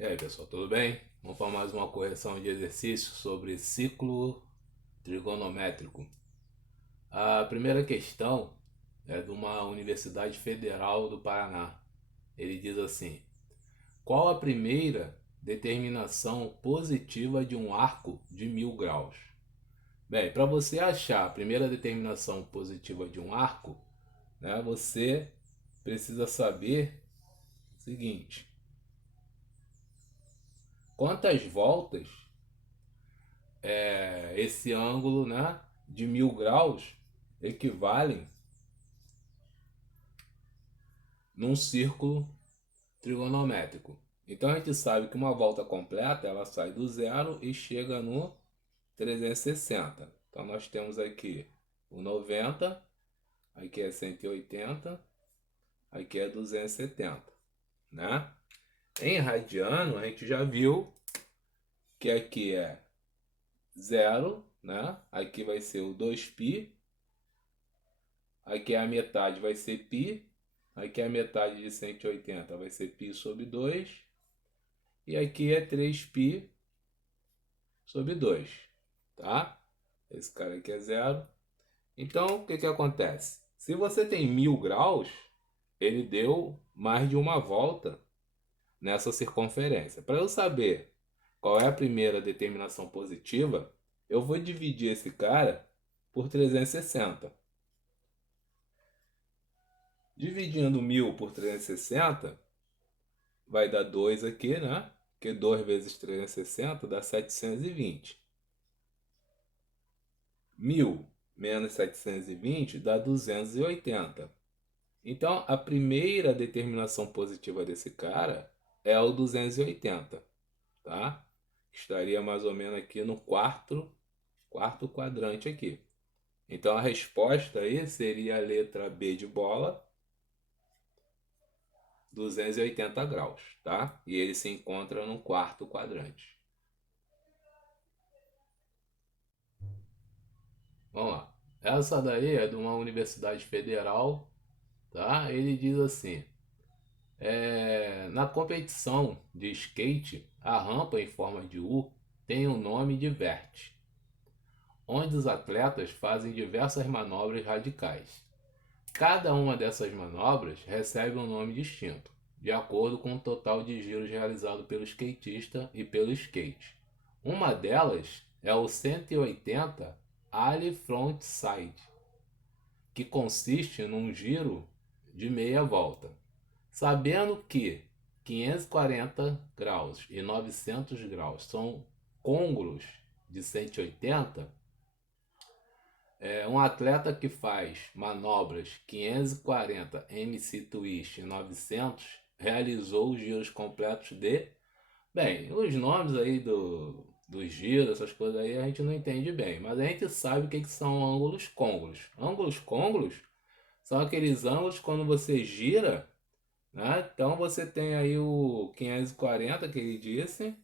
E aí pessoal, tudo bem? Vamos para mais uma correção de exercício sobre ciclo trigonométrico. A primeira questão é de uma Universidade Federal do Paraná. Ele diz assim: qual a primeira determinação positiva de um arco de 1000 graus? Bem, para você achar a primeira determinação positiva de um arco, né, você precisa saber o seguinte: quantas voltas esse ângulo, né, de 1000 graus equivalem num círculo trigonométrico. Então a gente sabe que uma volta completa ela sai do zero e chega no 360. Então nós temos aqui o 90, aqui é 180, aqui é 270, né? Em radiano a gente já viu que aqui é zero, né? Aqui vai ser o 2π, aqui a metade vai ser π, aqui a metade de 180 vai ser π sobre 2, e aqui é 3π sobre 2, tá? Esse cara aqui é zero. Então, o que que acontece? Se você tem 1000 graus, ele deu mais de uma volta nessa circunferência. Para eu saber qual é a primeira determinação positiva, eu vou dividir esse cara por 360. Dividindo 1000 por 360, vai dar 2 aqui, né? Porque 2 vezes 360 dá 720. 1000 menos 720 dá 280. Então, a primeira determinação positiva desse cara é o 280, tá? Estaria mais ou menos aqui no quarto quadrante aqui. Então, a resposta aí seria a letra B de bola, 280 graus, tá? E ele se encontra no quarto quadrante. Vamos lá. Essa daí é de uma universidade federal, tá? Ele diz assim: na competição de skate, a rampa em forma de U tem o nome de vert, onde os atletas fazem diversas manobras radicais. Cada uma dessas manobras recebe um nome distinto, de acordo com o total de giros realizado pelo skatista e pelo skate. Uma delas é o 180 Ali Frontside, que consiste num giro de meia volta. Sabendo que 540 graus e 900 graus são côngruos de 180, um atleta que faz manobras 540 MC Twist e 900 realizou os giros completos de... Bem, os nomes aí dos giros, essas coisas aí a gente não entende bem, mas a gente sabe o que são ângulos côngruos. Ângulos côngruos são aqueles ângulos quando você gira, né? Então você tem aí o 540 que ele disse,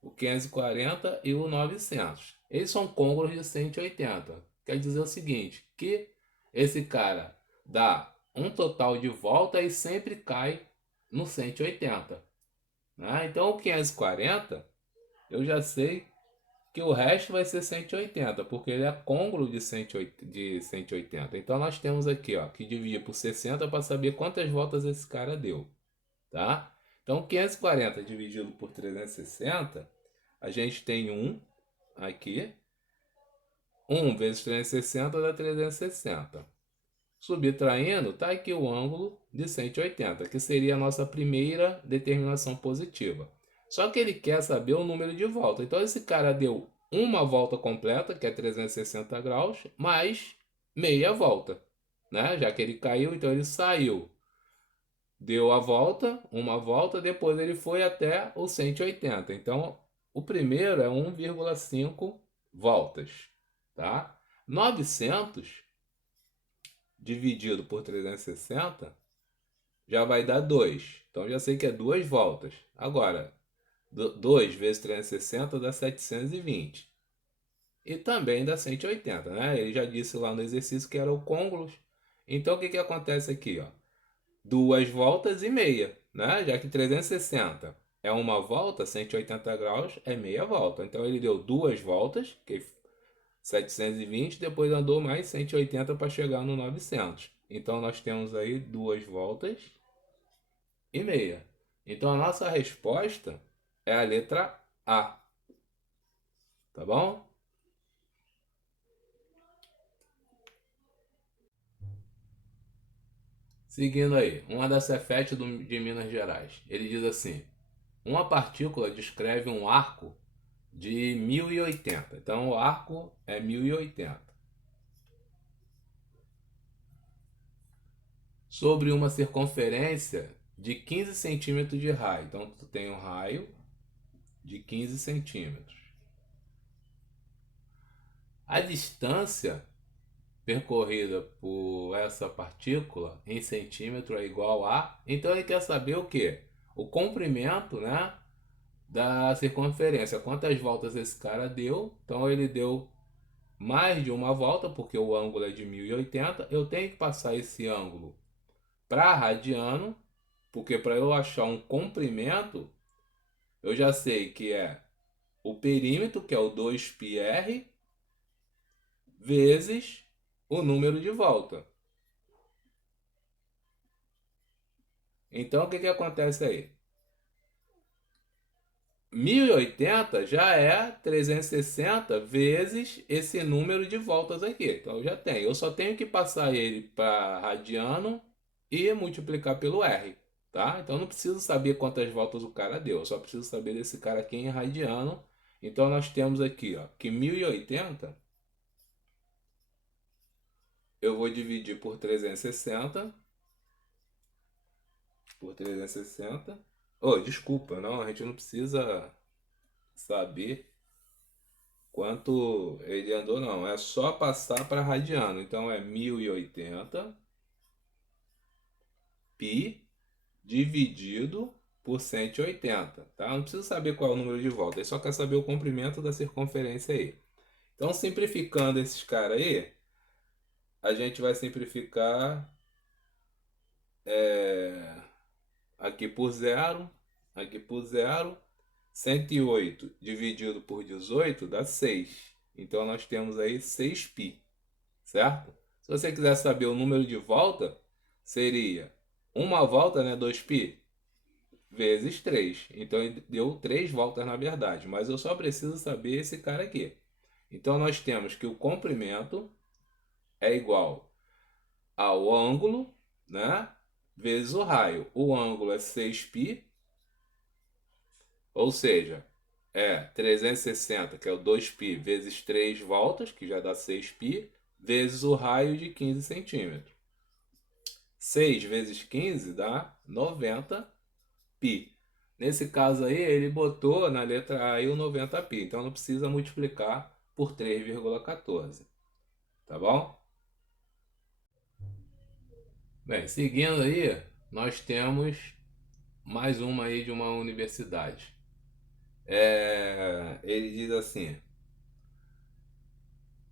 o 540 e o 900. Eles são côngruos de 180. Quer dizer o seguinte, que esse cara dá um total de volta e sempre cai no 180. Né? Então o 540, eu já sei que o resto vai ser 180, porque ele é côngruo de 180. Então nós temos aqui, ó, que dividir por 60 para saber quantas voltas esse cara deu, tá? Então 540 dividido por 360, a gente tem 1 aqui. 1 vezes 360 dá 360. Subtraindo, está aqui o ângulo de 180, que seria a nossa primeira determinação positiva. Só que ele quer saber o número de voltas. Então esse cara deu uma volta completa, que é 360 graus, mais meia volta, né? Já que ele caiu, então ele saiu, deu a volta, uma volta, depois ele foi até o 180. Então o primeiro é 1,5 voltas, tá? 900 dividido por 360 já vai dar 2. Então já sei que é 2 voltas. Agora, 2 vezes 360 dá 720. E também dá 180, né? Ele já disse lá no exercício que era o côngruos. Então o que acontece aqui, ó? 2 voltas e meia, né? Já que 360 é uma volta, 180 graus é meia volta. Então ele deu duas voltas, que é 720, depois andou mais 180 para chegar no 900. Então nós temos aí duas voltas e meia. Então a nossa resposta é a letra A, tá bom? Seguindo aí, uma da Cefet de Minas Gerais. Ele diz assim: uma partícula descreve um arco de 1080. Então o arco é 1080. Sobre uma circunferência de 15 centímetros de raio. Então tu tem um raio de 15 centímetros. A distância percorrida por essa partícula em centímetro é igual a... Então ele quer saber o quê? O comprimento, né, da circunferência. Quantas voltas esse cara deu? Então ele deu mais de uma volta, porque o ângulo é de 1080. Eu tenho que passar esse ângulo para radiano, porque para eu achar um comprimento, eu já sei que é o perímetro, que é o 2πr, vezes o número de volta. Então o que acontece aí? 1080 já é 360 vezes esse número de voltas aqui. Então eu já tenho. Eu só tenho que passar ele para radiano e multiplicar pelo R, tá? Então eu não preciso saber quantas voltas o cara deu. Eu só preciso saber desse cara aqui em radiano. Então nós temos aqui, ó, que 1080 eu vou dividir por 360. Por 360. Oh, desculpa, não, a gente não precisa saber quanto ele andou, não. É só passar para radiano. Então é 1080 π dividido por 180, tá? Não precisa saber qual é o número de volta, ele só quer saber o comprimento da circunferência aí. Então, simplificando esses caras aí, a gente vai simplificar aqui por zero, aqui por zero. 108 dividido por 18 dá 6. Então nós temos aí 6π, certo? Se você quiser saber o número de volta, seria uma volta, né, 2π, vezes 3. Então ele deu 3 voltas na verdade, mas eu só preciso saber esse cara aqui. Então nós temos que o comprimento é igual ao ângulo, né, vezes o raio. O ângulo é 6π, ou seja, é 360, que é o 2π, vezes 3 voltas, que já dá 6π, vezes o raio de 15 centímetros. 6 vezes 15 dá 90π. Nesse caso aí, ele botou na letra A aí o 90π, então não precisa multiplicar por 3,14. Tá bom? Bem, seguindo aí, nós temos mais uma aí de uma universidade. Ele diz assim: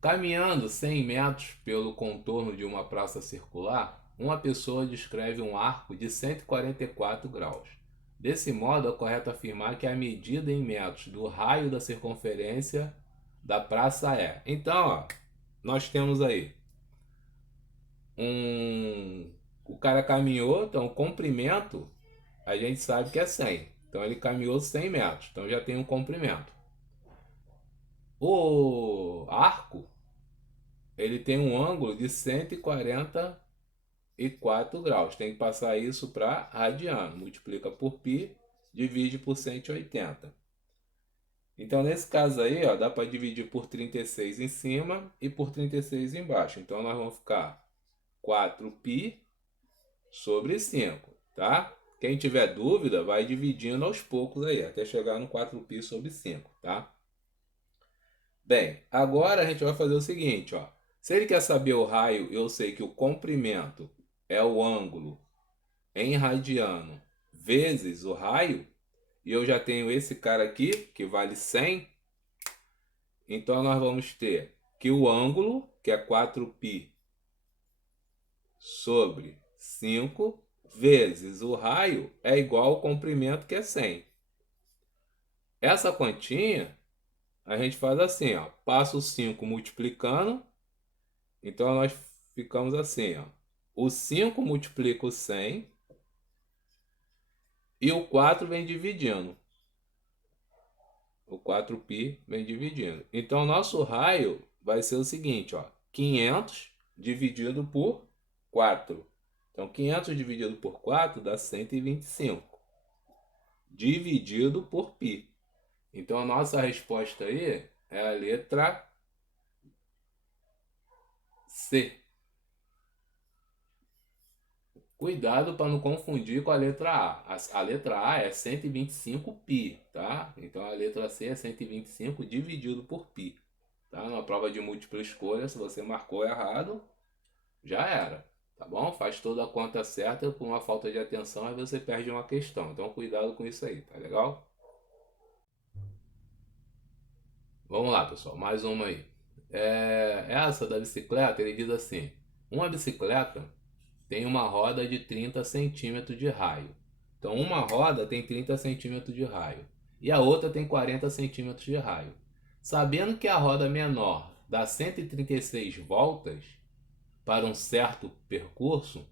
caminhando 100 metros pelo contorno de uma praça circular, uma pessoa descreve um arco de 144 graus. Desse modo, é correto afirmar que a medida em metros do raio da circunferência da praça é. Então, ó, nós temos aí o cara caminhou, então o comprimento a gente sabe que é 100. Então ele caminhou 100 metros, então já tem um comprimento. O arco, ele tem um ângulo de 144 graus. Tem que passar isso para radiano. Multiplica por π, divide por 180. Então, nesse caso aí, ó, dá para dividir por 36 em cima e por 36 embaixo. Então, nós vamos ficar 4π sobre 5, tá? Quem tiver dúvida, vai dividindo aos poucos aí, até chegar no 4π sobre 5, tá? Bem, agora a gente vai fazer o seguinte, ó. Se ele quer saber o raio, eu sei que o comprimento é o ângulo em radiano vezes o raio, e eu já tenho esse cara aqui, que vale 100. Então nós vamos ter que o ângulo, que é 4π sobre 5, vezes o raio, é igual ao comprimento, que é 100. Essa continha, a gente faz assim, ó. Passa o 5 multiplicando. Então, nós ficamos assim, ó. O 5 multiplica o 100 e o 4 vem dividindo. O 4π vem dividindo. Então, o nosso raio vai ser o seguinte, ó. 500 dividido por 4. Então, 500 dividido por 4 dá 125. Dividido por π. Então, a nossa resposta aí é a letra C. Cuidado para não confundir com a letra A. A letra A é 125π, tá? Então, a letra C é 125 dividido por π. Tá? Na prova de múltipla escolha, se você marcou errado, já era. Tá bom? Faz toda a conta certa, por uma falta de atenção, aí você perde uma questão. Então, cuidado com isso aí, tá legal? Vamos lá, pessoal, mais uma aí. Essa da bicicleta, ele diz assim: uma bicicleta tem uma roda de 30 centímetros de raio. Então, uma roda tem 30 centímetros de raio e a outra tem 40 centímetros de raio. Sabendo que a roda menor dá 136 voltas para um certo percurso,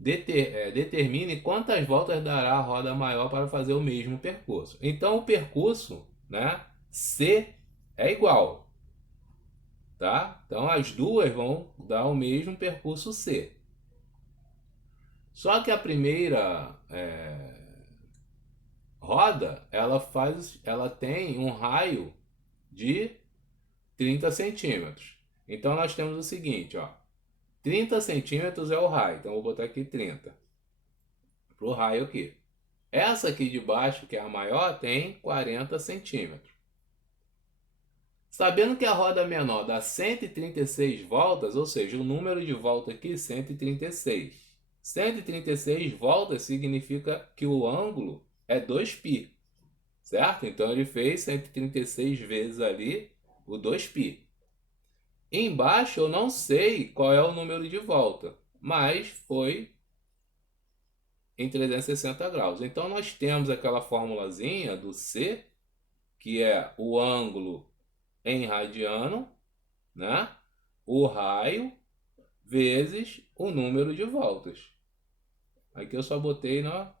determine quantas voltas dará a roda maior para fazer o mesmo percurso. Então, o percurso, né, C é igual, tá? Então, as duas vão dar o mesmo percurso C. Só que a primeira roda, ela tem um raio de 30 centímetros. Então, nós temos o seguinte, ó. 30 centímetros é o raio, então eu vou botar aqui 30 para o raio aqui. Essa aqui de baixo, que é a maior, tem 40 centímetros. Sabendo que a roda menor dá 136 voltas, ou seja, o número de volta aqui, 136. 136 voltas significa que o ângulo é 2π, certo? Então ele fez 136 vezes ali o 2π. Embaixo eu não sei qual é o número de volta, mas foi em 360 graus. Então nós temos aquela formulazinha do C, que é o ângulo em radiano, né? O raio vezes o número de voltas. Aqui eu só botei na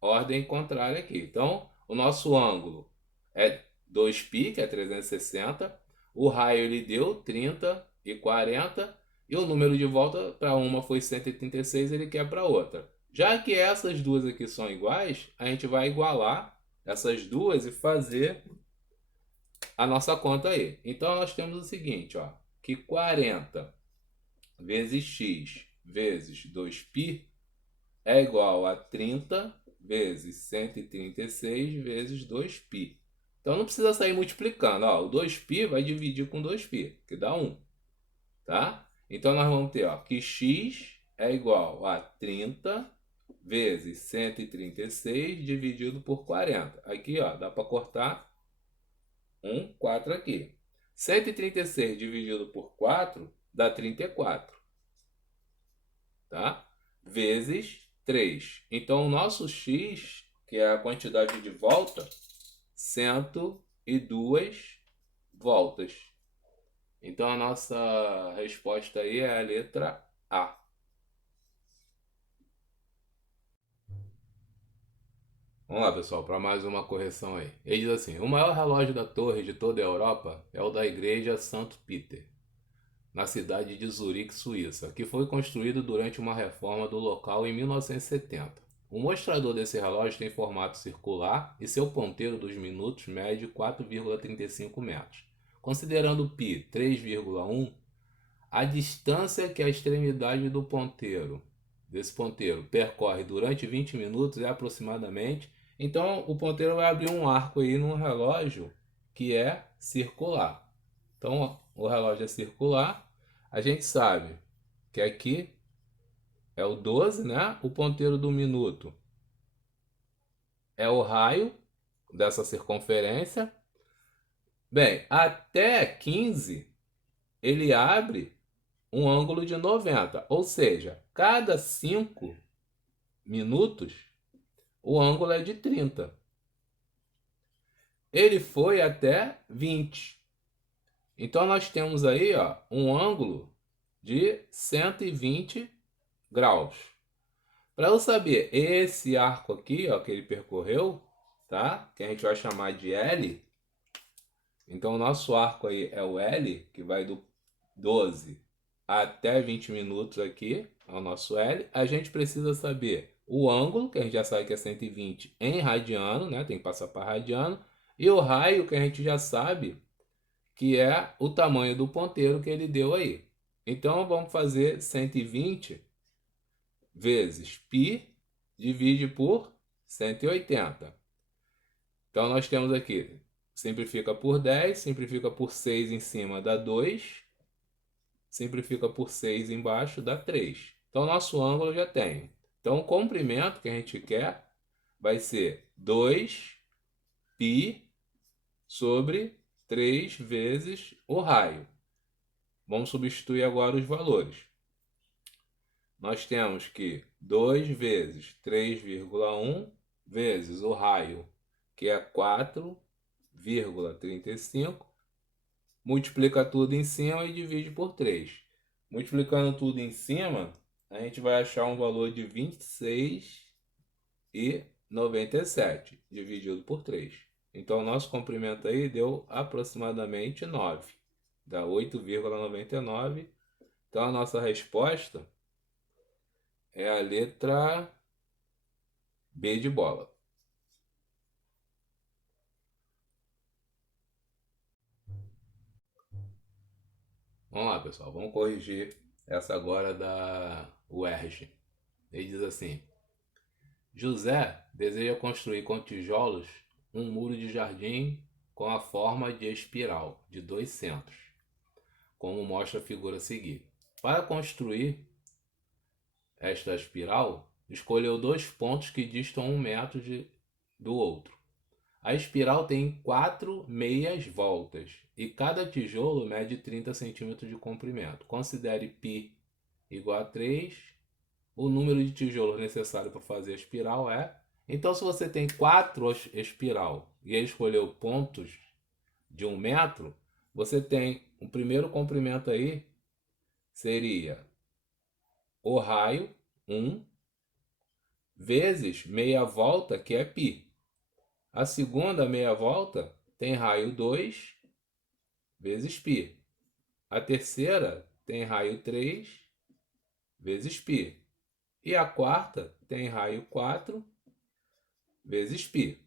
ordem contrária aqui. Então, o nosso ângulo é 2π, que é 360. O raio ele deu 30 e 40. E o número de volta para uma foi 136, ele quer para outra. Já que essas duas aqui são iguais, a gente vai igualar essas duas e fazer a nossa conta aí. Então, nós temos o seguinte, ó, que 40 vezes x vezes 2π é igual a 30 vezes 136 vezes 2π. Então não precisa sair multiplicando. Ó, o 2π vai dividir com 2π, que dá 1. Tá? Então nós vamos ter, ó, que x é igual a 30 vezes 136 dividido por 40. Aqui, ó, dá para cortar 4 aqui. 136 dividido por 4 dá 34. Tá? Vezes 3. Então, o nosso x, que é a quantidade de volta, 102 voltas. Então, a nossa resposta aí é a letra A. Vamos lá, pessoal, para mais uma correção aí. Ele diz assim: o maior relógio da torre de toda a Europa é o da igreja Santo Peter, na cidade de Zurique, Suíça, que foi construído durante uma reforma do local em 1970. O mostrador desse relógio tem formato circular e seu ponteiro dos minutos mede 4,35 metros. Considerando π 3,1, a distância que a extremidade do ponteiro, desse ponteiro, percorre durante 20 minutos é aproximadamente. Então, o ponteiro vai abrir um arco aí no relógio que é circular. Então, o relógio é circular. A gente sabe que aqui é o 12, né? O ponteiro do minuto é o raio dessa circunferência. Bem, até 15 ele abre um ângulo de 90, ou seja, cada 5 minutos o ângulo é de 30. ele foi até 20. Então nós temos aí, ó, um ângulo de 120 graus. Para eu saber esse arco aqui, ó, que ele percorreu, tá? Que a gente vai chamar de L. Então o nosso arco aí é o L, que vai do 12 até 20 minutos aqui, é o nosso L. A gente precisa saber o ângulo, que a gente já sabe que é 120 em radiano, né? Tem que passar para radiano. E o raio, que a gente já sabe que é o tamanho do ponteiro que ele deu aí. Então vamos fazer 120 vezes π divide por 180. Então nós temos aqui, simplifica por 10, simplifica por 6 em cima dá 2, simplifica por 6 embaixo dá 3. Então nosso ângulo já tem. Então o comprimento que a gente quer vai ser 2π sobre 3 vezes o raio. Vamos substituir agora os valores. Nós temos que 2 vezes 3,1 vezes o raio, que é 4,35, multiplica tudo em cima e divide por 3. Multiplicando tudo em cima, a gente vai achar um valor de 26,97 dividido por 3. Então, o nosso comprimento aí deu aproximadamente 9. Dá 8,99. Então, a nossa resposta é a letra B de bola. Vamos lá, pessoal. Vamos corrigir essa agora da UERJ. Ele diz assim: José deseja construir com tijolos um muro de jardim com a forma de espiral de 2 centros, como mostra a figura a seguir. Para construir esta espiral, escolheu 2 pontos que distam 1 metro do outro. A espiral tem 4 meias voltas e cada tijolo mede 30 centímetros de comprimento. Considere π igual a 3. O número de tijolos necessário para fazer a espiral é... Então, se você tem 4 espiral e ele escolheu pontos de 1 metro, você tem o primeiro comprimento aí, seria o raio 1 vezes meia volta, que é π. A segunda meia volta tem raio 2 vezes π. A terceira tem raio 3 vezes π. E a quarta tem raio 4 vezes π.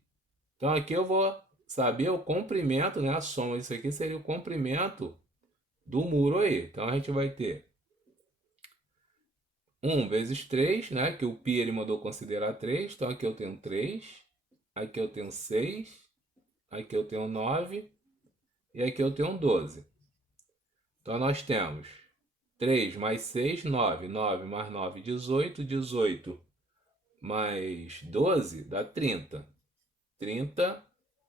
Então aqui eu vou saber o comprimento, né? A soma disso aqui seria o comprimento do muro aí. Então a gente vai ter 1 vezes 3, né? Que o π ele mandou considerar 3. Então aqui eu tenho 3. Aqui eu tenho 6. Aqui eu tenho 9. E aqui eu tenho 12. Então nós temos 3 mais 6, 9. 9 mais 9, 18. 18 mais 12 dá 30. 30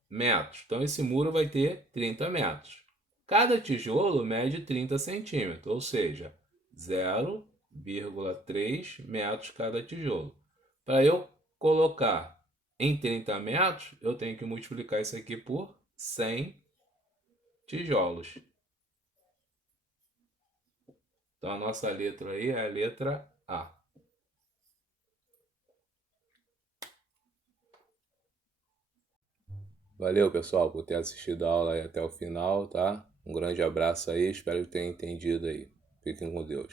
metros. Então esse muro vai ter 30 metros. Cada tijolo mede 30 centímetros, ou seja, 0,3 metros cada tijolo. Para eu colocar em 30 metros, eu tenho que multiplicar isso aqui por 100 tijolos. Então a nossa letra aí é a letra A. Valeu, pessoal, por ter assistido a aula aí até o final, tá? Um grande abraço aí, espero que tenham entendido aí. Fiquem com Deus.